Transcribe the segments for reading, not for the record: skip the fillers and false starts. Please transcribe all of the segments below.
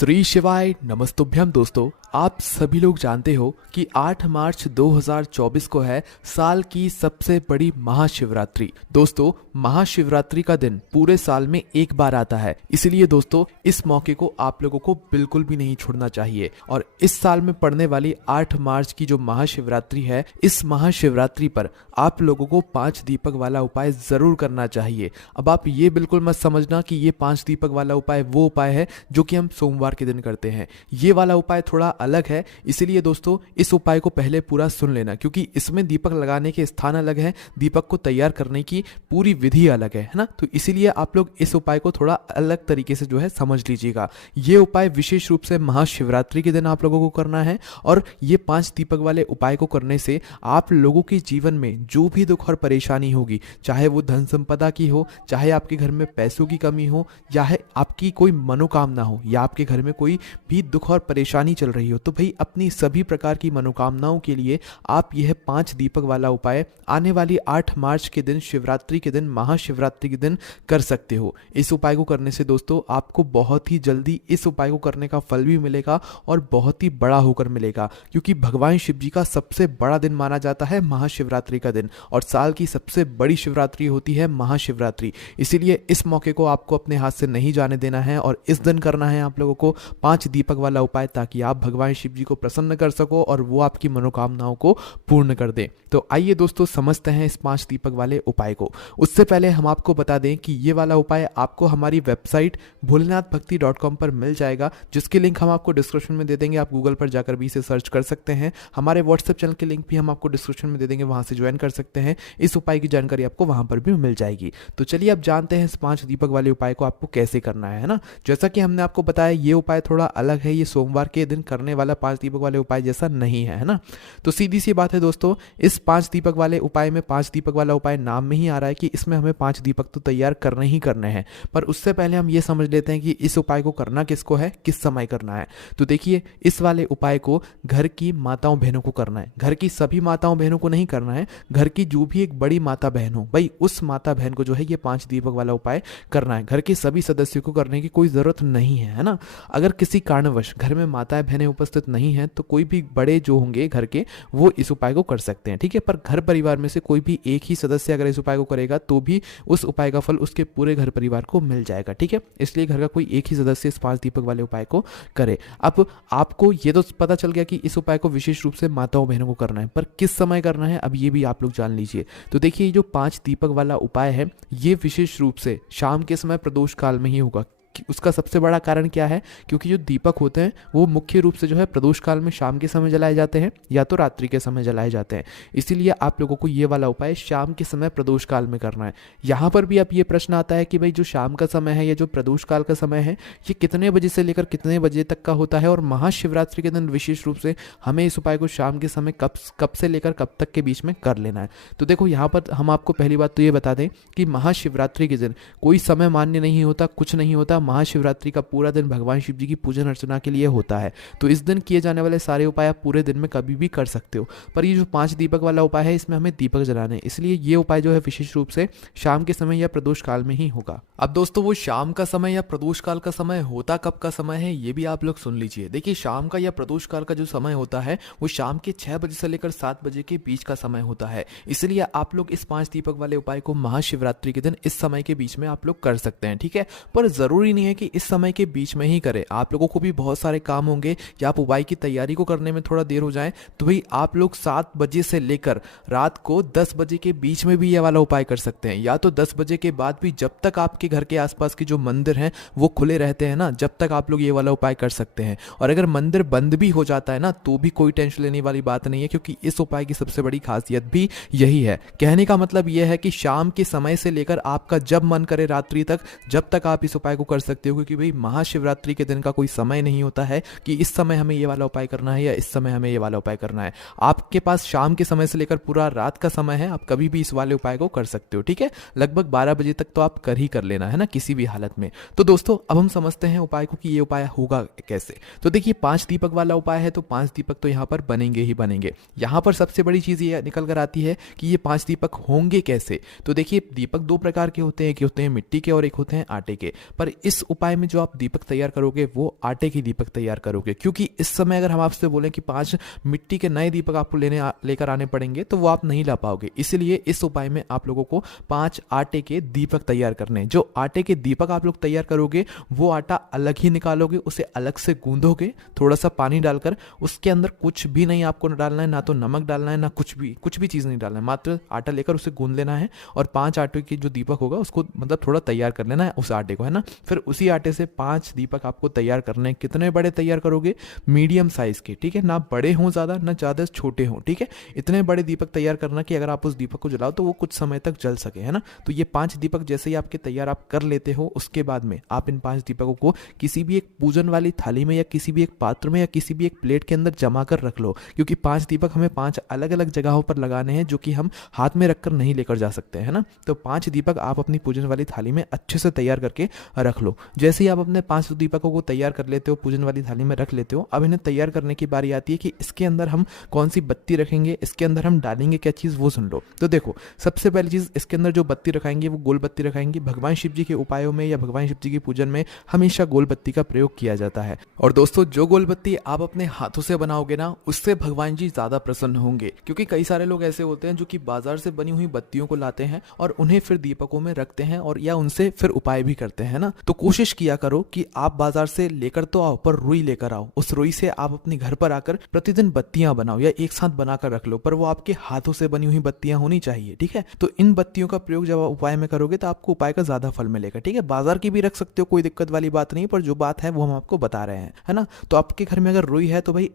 श्री शिवाय नमस्तुभ्यम। दोस्तों, आप सभी लोग जानते हो कि 8 मार्च 2024 को है साल की सबसे बड़ी महाशिवरात्रि। दोस्तों, महाशिवरात्रि का दिन पूरे साल में एक बार आता है, इसलिए दोस्तों इस मौके को आप लोगों को बिल्कुल भी नहीं छोड़ना चाहिए। और इस साल में पड़ने वाली 8 मार्च की जो महाशिवरात्रि है, इस महाशिवरात्रि पर आप लोगों को 5 दीपक वाला उपाय जरूर करना चाहिए। अब आप ये बिल्कुल मत समझना कि ये 5 दीपक वाला उपाय वो उपाय है जो कि हम सोमवार के दिन करते हैं। ये वाला उपाय थोड़ा अलग है, इसीलिए दोस्तों इस उपाय को पहले पूरा सुन लेना, क्योंकि इसमें दीपक लगाने के स्थान अलग है, दीपक को तैयार करने की पूरी विधि अलग है ना। तो इसीलिए आप लोग इस उपाय को थोड़ा अलग तरीके से जो है समझ लीजिएगा। ये उपाय विशेष रूप से महाशिवरात्रि के दिन आप लोगों को करना है, और ये 5 दीपक वाले उपाय को करने से आप लोगों के जीवन में जो भी दुख और परेशानी होगी, चाहे वो धन संपदा की हो, चाहे आपके घर में पैसों की कमी हो, चाहे आपकी कोई मनोकामना हो, या आपके घर में कोई भी दुख और परेशानी चल रही हो, तो भाई अपनी सभी प्रकार की मनोकामनाओं के लिए आप यह 5 दीपक वाला उपाय आने वाली 8 मार्च के दिन, शिवरात्रि के दिन, महाशिवरात्रि के दिन कर सकते हो। इस उपाय को करने से दोस्तों आपको बहुत ही जल्दी इस उपाय को करने का फल भी मिलेगा, और बहुत ही बड़ा होकर मिलेगा, क्योंकि भगवान शिव जी का सबसे बड़ा दिन माना जाता है महाशिवरात्रि का दिन, और साल की सबसे बड़ी शिवरात्रि होती है महाशिवरात्रि। इसीलिए इस मौके को आपको अपने हाथ से नहीं जाने देना है, और इस दिन करना है आप लोगों को 5 दीपक वाला उपाय, ताकि आप भगवान शिव जी को प्रसन्न कर सको और वो आपकी मनोकामनाओं को पूर्ण कर दे। तो आइए दोस्तों समझते हैं इस 5 दीपक वाले उपाय को। उससे पहले हम आपको बता दें कि ये वाला उपाय आपको हमारी वेबसाइट भोलेनाथभक्ति.com पर मिल जाएगा, जिसकी लिंक हम आपको डिस्क्रिप्शन में दे देंगे। आप गूगल पर जाकर भी इसे सर्च कर सकते हैं। हमारे व्हाट्सएप चैनल की लिंक भी हम आपको डिस्क्रिप्शन में दे देंगे, वहां से ज्वाइन कर सकते हैं। इस उपाय की जानकारी आपको वहां पर भी मिल जाएगी। तो चलिए अब जानते हैं इस 5 दीपक वाले उपाय को आपको कैसे करना है ना। जैसा कि हमने आपको बताया, ये उपाय थोड़ा अलग है, ये सोमवार के दिन करने वाला 5 दीपक वाले उपाय जैसा नहीं है ना। तो सीधी सी बात है दोस्तों, इस 5 दीपक वाले उपाय में 5 दीपक वाला उपाय नाम में ही आ रहा है कि इसमें हमें 5 दीपक तो तैयार करने ही करने हैं। पर उससे पहले हम ये समझ लेते हैं कि इस उपाय को करना किसको है, किस समय करना है। तो देखिए, इस वाले उपाय को घर की माताओं बहनों को करना है। घर की सभी माताओं बहनों को नहीं करना है, घर की जो भी एक बड़ी माता बहन हो, भाई उस माता बहन को जो है ये 5 दीपक वाला उपाय करना है। घर के सभी सदस्यों को करने की कोई जरूरत नहीं है ना। अगर किसी कारणवश घर में माताएं बहनें उपस्थित नहीं हैं, तो कोई भी बड़े जो होंगे घर के, वो इस उपाय को कर सकते हैं, ठीक है। पर घर परिवार में से कोई भी एक ही सदस्य अगर इस उपाय को करेगा, तो भी उस उपाय का फल उसके पूरे घर परिवार को मिल जाएगा, ठीक है। इसलिए घर का कोई एक ही सदस्य इस 5 दीपक वाले उपाय को करे। अब आपको ये तो पता चल गया कि इस उपाय को विशेष रूप से माताओं बहनों को करना है, पर किस समय करना है, अब ये भी आप लोग जान लीजिए। तो देखिए, ये जो 5 दीपक वाला उपाय है, ये विशेष रूप से शाम के समय प्रदोष काल में ही होगा। उसका सबसे बड़ा कारण क्या है, क्योंकि जो दीपक होते हैं वो मुख्य रूप से जो है प्रदोष काल में शाम के समय जलाए जाते हैं, या तो रात्रि के समय जलाए जाते हैं। इसीलिए आप लोगों को ये वाला उपाय शाम के समय प्रदोष काल में करना है। यहाँ पर भी अब ये प्रश्न आता है कि भाई जो शाम का समय है या जो प्रदोष काल का समय है, ये कितने बजे से लेकर कितने बजे तक का होता है, और महाशिवरात्रि के दिन विशेष रूप से हमें इस उपाय को शाम के समय कब से लेकर कब तक के बीच में कर लेना है। तो देखो, यहाँ पर हम आपको पहली बात तो ये बता दें कि महाशिवरात्रि के दिन कोई समय मान्य नहीं होता, कुछ नहीं होता। महाशिवरात्रि का पूरा दिन भगवान शिव जी की पूजन अर्चना के लिए होता है। तो इस दिन किए जाने वाले सारे उपाय आप पूरे दिन में कभी भी कर सकते हो। पर ये जो 5 दीपक वाला उपाय है, इसमें हमें दीपक जलाने, इसलिए ये उपाय जो है विशेष रूप से शाम के समय या प्रदोष काल में ही होगा। अब दोस्तों, वो शाम का समय या प्रदोष काल का समय होता कब का समय है, ये भी आप लोग सुन लीजिए। देखिए, शाम का या प्रदोष काल का जो समय होता है, वो शाम के 6 बजे से लेकर 7 बजे के बीच का समय होता है। इसलिए आप लोग इस 5 दीपक वाले उपाय को महाशिवरात्रि के दिन इस समय के बीच में आप लोग कर सकते हैं, ठीक है। पर जरूरी नहीं है कि इस समय के बीच में ही करें। आप लोगों को भी बहुत सारे काम होंगे, या आप उपाय की तैयारी को करने में थोड़ा देर हो जाए, तो भाई आप लोग 7 बजे से लेकर रात को 10 बजे के बीच में भी ये वाला उपाय कर सकते हैं, या तो 10 बजे के बाद भी, जब तक आपके घर के आसपास के जो मंदिर हैं वो खुले रहते हैं ना, जब तक आप लोग ये वाला उपाय कर सकते हैं। और अगर मंदिर बंद भी हो जाता है ना, तो भी कोई टेंशन लेने वाली बात नहीं है, क्योंकि इस उपाय की सबसे बड़ी खासियत भी यही है। कहने का मतलब यह है कि शाम के समय से लेकर आपका जब मन करे रात्रि तक, जब तक आप इस उपाय को कर सकते हो, क्योंकि भाई महाशिवरात्रि के दिन का कोई समय नहीं होता है कि इस समय हमें ये वाला उपाय करना है या इस समय हमें ये वाला उपाय करना है। आपके पास शाम के समय से लेकर पूरा रात का समय है, आप कभी भी इस वाले उपाय को कर सकते हो, ठीक है। लगभग 12 बजे तक तो आप कर ही कर लेना है ना, किसी भी हालत में। तो दोस्तों, अब हम समझते हैं उपाय को कि ये उपाय होगा कैसे। तो देखिए, 5 दीपक वाला उपाय है, तो 5 दीपक तो यहाँ पर बनेंगे ही बनेंगे। यहाँ पर सबसे बड़ी चीज ये निकल कर आती है कि ये 5 दीपक होंगे कैसे। तो देखिए, दीपक 2 प्रकार के होते हैं, एक होते हैं मिट्टी के और एक होते हैं आटे के। पर इस उपाय में जो आप दीपक तैयार करोगे वो आटे की दीपक तैयार करोगे, क्योंकि इस समय अगर हम आपसे बोलें कि 5 मिट्टी के नए दीपक आपको लेकर आने पड़ेंगे तो वो आप नहीं ला पाओगे। इसलिए इस उपाय में आप लोगों को 5 आटे के दीपक तैयार करने हैं। जो आटे के दीपक आप लोग तैयार करोगे वो आटा अलग ही निकालोगे, उसे अलग से गूंदोगे थोड़ा सा पानी डालकर। उसके अंदर कुछ भी नहीं आपको डालना है, ना तो नमक डालना है, ना कुछ भी चीज़ नहीं डालना है, मात्र आटा लेकर उसे गूंद लेना है और 5 आटे की जो दीपक होगा उसको मतलब थोड़ा तैयार कर लेना है उस आटे को, है ना। फिर उसी आटे से 5 दीपक आपको तैयार करने हैं। कितने बड़े तैयार करोगे? मीडियम साइज के, ठीक है, ना बड़े हों ज़्यादा ना ज़्यादा छोटे हों, ठीक है। इतने बड़े दीपक तैयार करना कि अगर आप उस दीपक को जलाओ तो वो कुछ समय तक जल सके, है ना। तो ये 5 दीपक जैसे ही आपके तैयार आप कर लेते हो, उसके बाद में आप इन 5 दीपकों को किसी भी एक पूजन वाली थाली में या किसी भी एक पात्र में या किसी भी एक प्लेट के अंदर जमा कर रख लो, क्योंकि 5 दीपक हमें 5 अलग अलग जगहों पर लगाने हैं जो कि हम हाथ में रखकर नहीं लेकर जा सकते, है ना। तो 5 दीपक आप अपनी पूजन वाली थाली में अच्छे से तैयार करके रख लो। जैसे ही आप अपने 5 दीपकों को तैयार कर लेते हो, पूजन वाली थाली में रख लेते हो, अब इन्हें तैयार करने की बारी आती है कि इसके अंदर हम कौन सी बत्ती रखेंगे, इसके अंदर हम डालेंगे क्या चीज़, वो सुन लो। तो देखो, सबसे पहली चीज़, इसके अंदर जो बत्ती रखाएंगे वो गोल बत्ती रखाएंगे। भगवान शिव जी के उपायों में या भगवान शिव जी की पूजन में हमेशा गोल बत्ती का प्रयोग किया जाता है। और दोस्तों, जो गोल बत्ती आप अपने हाथों से बनाओगे ना, उससे भगवान जी ज़्यादा प्रसन्न होंगे, क्योंकि कई सारे लोग ऐसे होते हैं जो कि बाजार से बनी हुई बत्तियों को लाते हैं और उन्हें फिर दीपकों में रखते हैं और या उनसे फिर उपाय भी करते हैं ना। तो कोशिश किया करो कि आप बाजार से लेकर तो आओ, पर रुई लेकर आओ। उस रुई से आप अपने घर पर आकर प्रतिदिन बत्तियां बनाओ या एक साथ बनाकर रख लो, पर वो आपके हाथों से बनी हुई बत्तियां होनी चाहिए, ठीक है। तो इन बत्तियों का प्रयोग जब आप उपाय में करोगे तो आपको उपाय का ज्यादा फल मिलेगा, ठीक है। बाजार की भी रख सकते हो, कोई दिक्कत वाली बात नहीं, पर जो बात है वो हम आपको बता रहे हैं, है ना। तो आपके घर में अगर रुई है तो भाई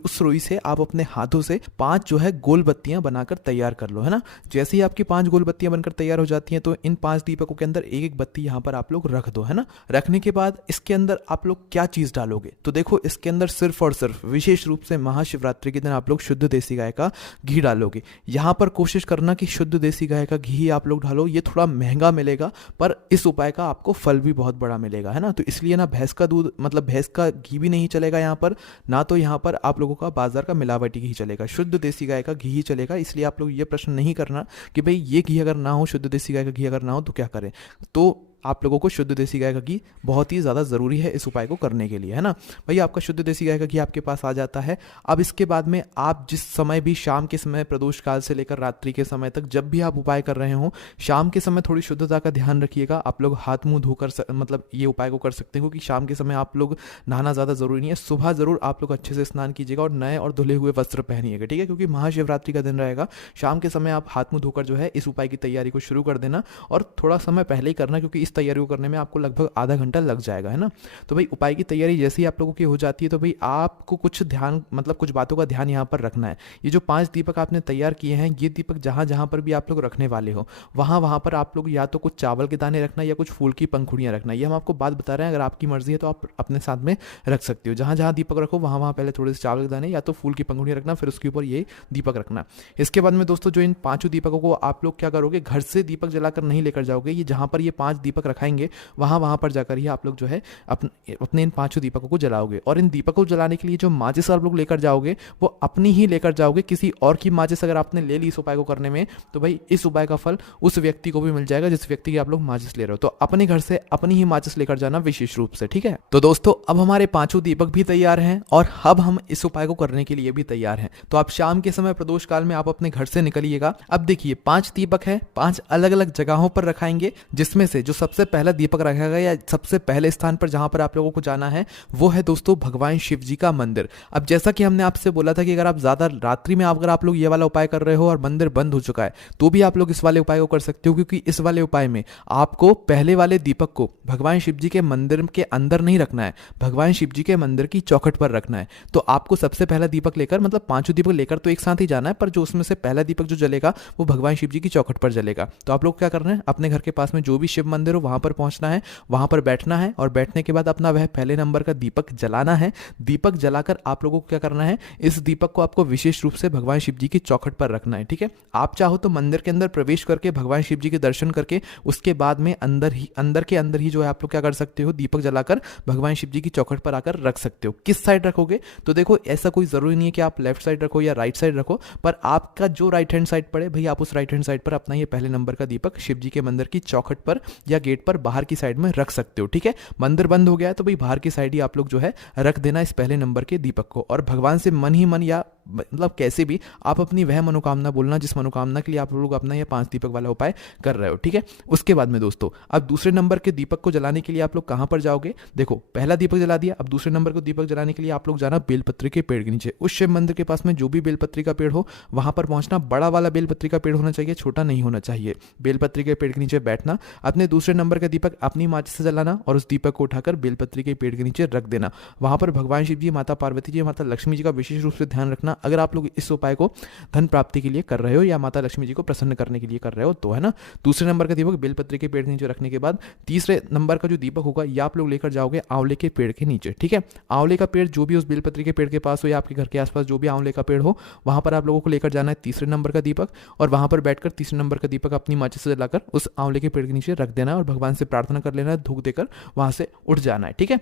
उस रुई से आप अपने हाथों से 5 जो है गोल बत्तियां बनाकर तैयार कर लो, है ना। जैसे ही आपकी 5 गोल बत्तियां बनकर तैयार हो जाती हैं तो इन 5 दीपकों के अंदर एक एक बत्ती यहाँ पर आप लोग रख दो, है ना। रखने के बाद इसके अंदर आप लोग क्या चीज डालोगे? तो देखो, इसके अंदर सिर्फ और सिर्फ विशेष रूप से महाशिवरात्रि के दिन आप लोग शुद्ध देसी गाय का घी डालोगे। यहाँ पर कोशिश करना कि शुद्ध देसी गाय का घी आप लोग डालो। ये थोड़ा महंगा मिलेगा, पर इस उपाय का आपको फल भी बहुत बड़ा मिलेगा, है ना। तो इसलिए ना भैंस का दूध मतलब भैंस का घी भी नहीं चलेगा यहाँ पर, ना तो यहाँ पर आप लोगों का बाजार का मिलावटी घी चलेगा, शुद्ध देसी गाय का घी ही चलेगा। इसलिए आप लोग ये प्रश्न नहीं करना कि भाई ये घी अगर ना हो, शुद्ध देसी गाय का घी अगर ना हो तो क्या करें। तो आप लोगों को शुद्ध देसी गाय का घी बहुत ही ज़्यादा ज़रूरी है इस उपाय को करने के लिए, है ना। भाई आपका शुद्ध देसी गाय का घी आपके पास आ जाता है। अब इसके बाद में आप जिस समय भी, शाम के समय, प्रदोष काल से लेकर रात्रि के समय तक जब भी आप उपाय कर रहे हो, शाम के समय थोड़ी शुद्धता का ध्यान रखिएगा। आप लोग हाथ मुंह धोकर मतलब ये उपाय को कर सकते हो, क्योंकि शाम के समय आप लोग नहाना ज़्यादा ज़रूरी नहीं है। सुबह ज़रूर आप लोग अच्छे से स्नान कीजिएगा और नए और धुले हुए वस्त्र पहनिएगा, ठीक है, क्योंकि महाशिवरात्रि का दिन रहेगा। शाम के समय आप हाथ मुंह धोकर जो है इस उपाय की तैयारी को शुरू कर देना, और थोड़ा समय पहले ही करना, क्योंकि इस तैयारी को करने में आपको लगभग आधा घंटा लग जाएगा, है ना। तो भाई उपाय की तैयारी जैसे ही आप लोगों की हो जाती है तो भाई आपको कुछ ध्यान मतलब कुछ बातों का ध्यान यहाँ पर रखना है। ये जो 5 दीपक आपने तैयार किए हैं, ये दीपक जहाँ जहाँ पर भी आप लोग रखने वाले हो वहाँ वहाँ पर आप लोग या तो कुछ चावल के दाने रखना या कुछ फूल की पंखुड़ियाँ रखना। ये हम आपको बात बता रहे हैं, अगर आपकी मर्जी है तो आप अपने साथ में रख सकते हो। जहाँ जहाँ दीपक रखो वहाँ वहाँ पहले थोड़े से चावल के दाने या तो फूल की पंखुड़ियाँ रखना, फिर उसके ऊपर ये दीपक रखना। इसके बाद में दोस्तों, जो इन 5 दीपकों को आप लोग क्या करोगे, घर से दीपक जलाकर नहीं लेकर जाओगे। ये जहाँ पर ये 5 दीपक रखाएंगे वहाँ पर जाकर ही आप लोग जो है अपने इन 5 दीपकों को जलाओगे। और इन दीपकों को जलाने के लिए जो माचिस आप लोग लेकर जाओगे वो अपनी ही लेकर जाओगे। किसी और की माचिस अगर आपने ले ली इस उपाय को करने में तो भाई इस उपाय का फल उस व्यक्ति को भी मिल जाएगा जिस व्यक्ति की आप लोग माचिस ले रहे हो। तो अपने घर से अपनी ही माचिस लेकर जाना विशेष रूप से, ठीक है। तो दोस्तों, अब हमारे 5 दीपक भी तैयार हैं और अब हम इस उपाय को करने के लिए भी तैयार हैं। तो आप शाम के समय प्रदोष काल में आप अपने घर से निकलिएगा। अब देखिए, 5 दीपक है, 5 अलग अलग जगहों पर रखाएंगे, जिसमें से जो सबसे पहला दीपक रखा गया सबसे पहले स्थान पर जहां पर आप लोगों को जाना है वो है दोस्तों भगवान शिव जी का मंदिर। अब जैसा कि हमने आपसे बोला था कि अगर आप ज्यादा रात्रि में अगर आप लोग ये वाला उपाय कर रहे हो और मंदिर बंद हो चुका है तो भी आप लोग इस वाले उपाय को कर सकते हो, क्योंकि इस वाले उपाय में आपको पहले वाले दीपक को भगवान शिव जी के मंदिर के अंदर नहीं रखना है, भगवान शिव जी के मंदिर की चौखट पर रखना है। तो आपको सबसे पहला दीपक लेकर मतलब 5 दीपक लेकर तो एक साथ ही जाना है, पर जो उसमें से पहला दीपक जो जलेगा वो भगवान शिव जी की चौखट पर जलेगा। तो आप लोग क्या करना है, अपने घर के पास में जो भी शिव मंदिर हो वहां पर पहुंचना है, वहां पर बैठना है और बैठने के बाद अपना वह पहले नंबर का दीपक जलाना है। दीपक जलाकर आप लोगों को क्या करना है, इस दीपक को आपको विशेष रूप से भगवान शिव जी की चौखट पर रखना है, ठीक है। आप चाहो तो मंदिर के अंदर प्रवेश करके भगवान शिव जी के दर्शन करके उसके बाद में अंदर के अंदर ही जो है आप लोग क्या कर सकते हो, दीपक जलाकर भगवान शिव जी की चौखट पर आकर रख सकते हो। किस साइड रखोगे, तो देखो ऐसा कोई जरूरी नहीं है कि आप लेफ्ट साइड रखो या राइट साइड रखो, पर आपका जो राइट हैंड साइड पड़े भाई आप उस राइट हैंड साइड पर अपना ये पहले नंबर का दीपक शिव जी के मंदिर की चौखट पर या गेट पर बाहर की साइड में रख सकते हो। ठीक है, मंदिर बंद हो गया है तो भाई बाहर की साइड ही आप लोग जो है रख देना इस पहले नंबर के दीपक को, और भगवान से मन ही मन या मतलब कैसे भी आप अपनी वह मनोकामना बोलना जिस मनोकामना के लिए आप लोग अपना ये 5 दीपक वाला उपाय कर रहे हो। ठीक है, उसके बाद में दोस्तों अब दूसरे नंबर के दीपक को जलाने के लिए आप लोग कहां पर जाओगे? देखो, पहला दीपक जला दिया, अब दूसरे नंबर को दीपक जलाने के लिए आप लोग जाना बेलपत्री के पेड़ के नीचे। उस शिव मंदिर के पास में जो भी बेलपत्री का पेड़ हो वहां पर पहुंचना। बड़ा वाला बेलपत्री का पेड़ होना चाहिए, छोटा नहीं होना चाहिए। बेलपत्री के पेड़ के नीचे बैठना, अपने दूसरे नंबर का दीपक अपनी माचिस से जलाना और उस दीपक को उठाकर बेलपत्री के पेड़ के नीचे रख देना। वहां पर भगवान शिव जी, माता पार्वती जी, माता लक्ष्मी जी का विशेष रूप से ध्यान रखना। अगर आप लोग इस उपाय को धन प्राप्ति के लिए कर रहे हो या माता लक्ष्मी जी को प्रसन्न करने के लिए कर रहे हो तो, है ना। दूसरे नंबर का दीपक बेलपत्री के पेड़ के नीचे रखने के बाद तीसरे नंबर का जो दीपक होगा ये आप लोग लेकर जाओगे आंवले के पेड़ के नीचे। ठीक है, आंवले का पेड़ जो भी उस बेलपत्री के पेड़ के पास हो या आपके घर के आसपास जो भी आंवले का पेड़ हो वहां पर आप लोगों को लेकर जाना है तीसरे नंबर का दीपक, और वहां पर बैठकर तीसरे नंबर का दीपक अपनी माचिस से जलाकर उस आंवले के पेड़ के नीचे रख देना और भगवान से प्रार्थना कर लेना है, धूप देकर वहां से उठ जाना है। ठीक है,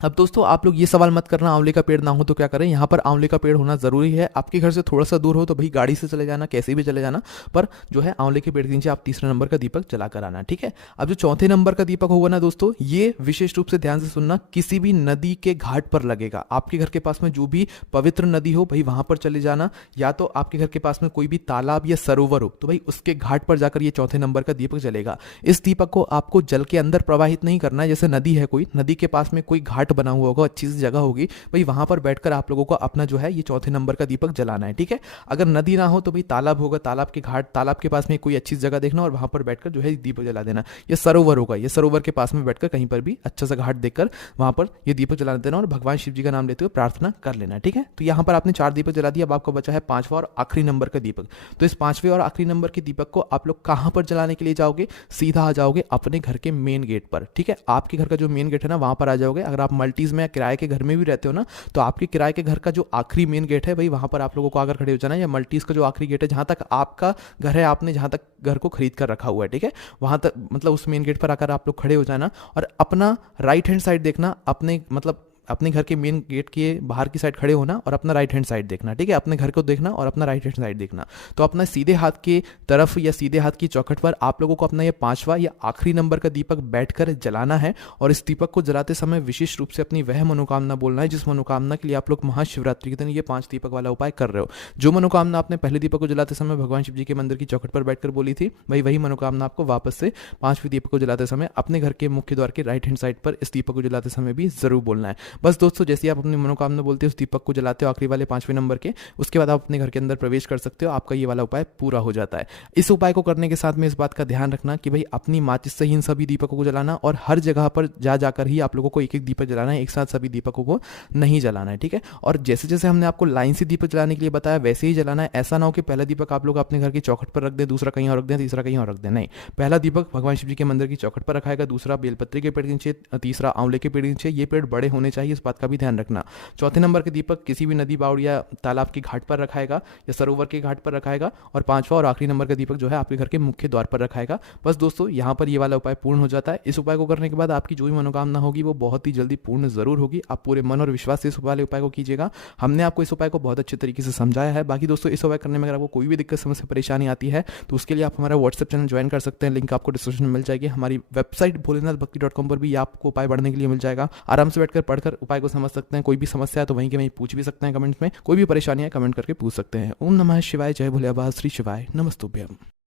अब दोस्तों आप लोग ये सवाल मत करना आंवले का पेड़ ना हो तो क्या करें, यहाँ पर आंवले का पेड़ होना जरूरी है। आपके घर से थोड़ा सा दूर हो तो भाई गाड़ी से चले जाना, कैसे भी चले जाना, पर जो है आंवले के पेड़ के नीचे आप तीसरे नंबर का दीपक जला कर आना। ठीक है, अब जो चौथे नंबर का दीपक होगा ना दोस्तों, ये विशेष रूप से ध्यान से सुनना, किसी भी नदी के घाट पर लगेगा। आपके घर के पास में जो भी पवित्र नदी हो भाई वहां पर चले जाना, या तो आपके घर के पास में कोई भी तालाब या सरोवर हो तो भाई उसके घाट पर जाकर ये चौथे नंबर का दीपक जलेगा। इस दीपक को आपको जल के अंदर प्रवाहित नहीं करना है। जैसे नदी है, कोई नदी के पास में कोई घाट बना हुआ होगा, अच्छी सी जगह होगी, भाई वहां पर बैठकर आप लोगों को अपना जो है ये चौथे नंबर का दीपक जलाना है। ठीक है, अगर नदी ना हो तो भाई तालाब होगा, तालाब के घाट, तालाब के पास में कोई अच्छी जगह देखना और वहां पर बैठकर जो है दीपक जला देना। ये सरोवर होगा, ये सरोवर के पास में बैठकर कहीं पर भी अच्छा सा घाट देखकर वहां पर ये दीपक जला देना और भगवान शिव जी का नाम लेते हुए प्रार्थना कर लेना। ठीक है, तो यहां पर आपने 4 दीपक जला दिया, अब आपको बचा है 5वां और आखिरी नंबर का दीपक। तो इस 5वें और आखिरी नंबर के दीपक को आप लोग कहां पर जलाने के लिए जाओगे? सीधा आ जाओगे अपने घर के मेन गेट पर। ठीक है, आपके घर का जो मेन गेट है ना वहां पर आ जाओगे। अगर आप मल्टीज में या किराए के घर में भी रहते हो ना तो आपके किराए के घर का जो आखिरी मेन गेट है भाई वहां पर आप लोगों को आकर खड़े हो जाना है, या मल्टीज का जो आखिरी गेट है जहां तक आपका घर है, आपने जहां तक घर को खरीद कर रखा हुआ है। ठीक है, वहां तक मतलब उस मेन गेट पर आकर आप लोग खड़े हो जाना और अपना राइट हैंड साइड देखना, अपने मतलब अपने घर के मेन गेट के बाहर की साइड खड़े होना और अपना राइट हैंड साइड देखना। ठीक है, अपने घर को देखना और अपना राइट हैंड साइड देखना। तो अपना सीधे हाथ के तरफ या सीधे हाथ की चौखट पर आप लोगों को अपना ये 5वां या आखिरी नंबर का दीपक बैठकर जलाना है, और इस दीपक को जलाते समय विशेष रूप से अपनी वह मनोकामना बोलना है जिस मनोकामना के लिए आप लोग महाशिवरात्रि के दिन ये 5 दीपक वाला उपाय कर रहे हो। जो मनोकामना आपने पहले दीपक को जलाते समय भगवान शिव जी के मंदिर की चौखट पर बैठकर बोली थी, वही मनोकामना आपको वापस से 5वें दीपक को जलाते समय अपने घर के मुख्य द्वार के राइट हैंड साइड पर इस दीपक को जलाते समय भी जरूर बोलना है। बस दोस्तों, जैसे आप अपनी मनोकामना बोलते हो उस दीपक को जलाते हो आखिरी वाले 5वें नंबर के, उसके बाद आप अपने घर के अंदर प्रवेश कर सकते हो, आपका ये वाला उपाय पूरा हो जाता है। इस उपाय को करने के साथ में इस बात का ध्यान रखना कि भाई अपनी माचिस से ही इन सभी दीपकों को जलाना, और हर जगह पर जाकर ही आप लोगों को एक एक दीपक जलाना है, एक साथ सभी दीपकों को नहीं जलाना है। ठीक है, और जैसे जैसे हमने आपको लाइन से दीपक जलाने के लिए बताया वैसे ही जलाना है। ऐसा ना हो कि पहला दीपक आप लोग अपने घर की चौखट पर रख दें, दूसरा कहीं और रख दें, तीसरा कहीं और रख दें। नहीं, पहला दीपक भगवान शिव जी के मंदिर की चौखट पर रखाएगा, दूसरा बेलपत्री के पेड़ के नीचे, तीसरा आंवले के पेड़ के नीचे। ये पेड़ बड़े होने चाहिए, इस बात का भी ध्यान रखना। चौथे नंबर के दीपक किसी भी नदी, बावड़ या तालाब के घाट पर रखाएगा या सरोवर के घाट पर रखाएगा, और 5वां और आखिरी नंबर का दीपक जो है आपके घर के मुख्य द्वार पर रखाएगा। बस दोस्तों, यहाँ पर ये वाला उपाय पूर्ण हो जाता है। इस उपाय को करने के बाद आपकी जो भी मनोकामना होगी वो बहुत ही जल्दी पूर्ण जरूर होगी। आप पूरे मन और विश्वास से इस वाले उपाय को कीजिएगा। हमने आपको इस उपाय को बहुत अच्छे तरीके से समझाया है। बाकी दोस्तों, इस उपाय करने में अगर आपको कोई भी दिक्कत, समस्या, परेशानी आती है तो उसके लिए आप हमारा व्हाट्सएप चैनल ज्वाइन कर सकते हैं, लिंक आपको डिस्क्रिप्शन में मिल जाएगी। हमारी वेबसाइट भोलेनाथभक्ति.com पर भी आपको उपाय पढ़ने के लिए मिल जाएगा। आराम से बैठकर पढ़कर उपाय को समझ सकते हैं। कोई भी समस्या है तो वहीं के वहीं पूछ भी सकते हैं कमेंट्स में, कोई भी परेशानी है कमेंट करके पूछ सकते हैं। ओम नमः शिवाय, जय भोले, आभास श्री शिवाय, नमस्तुभ्यम।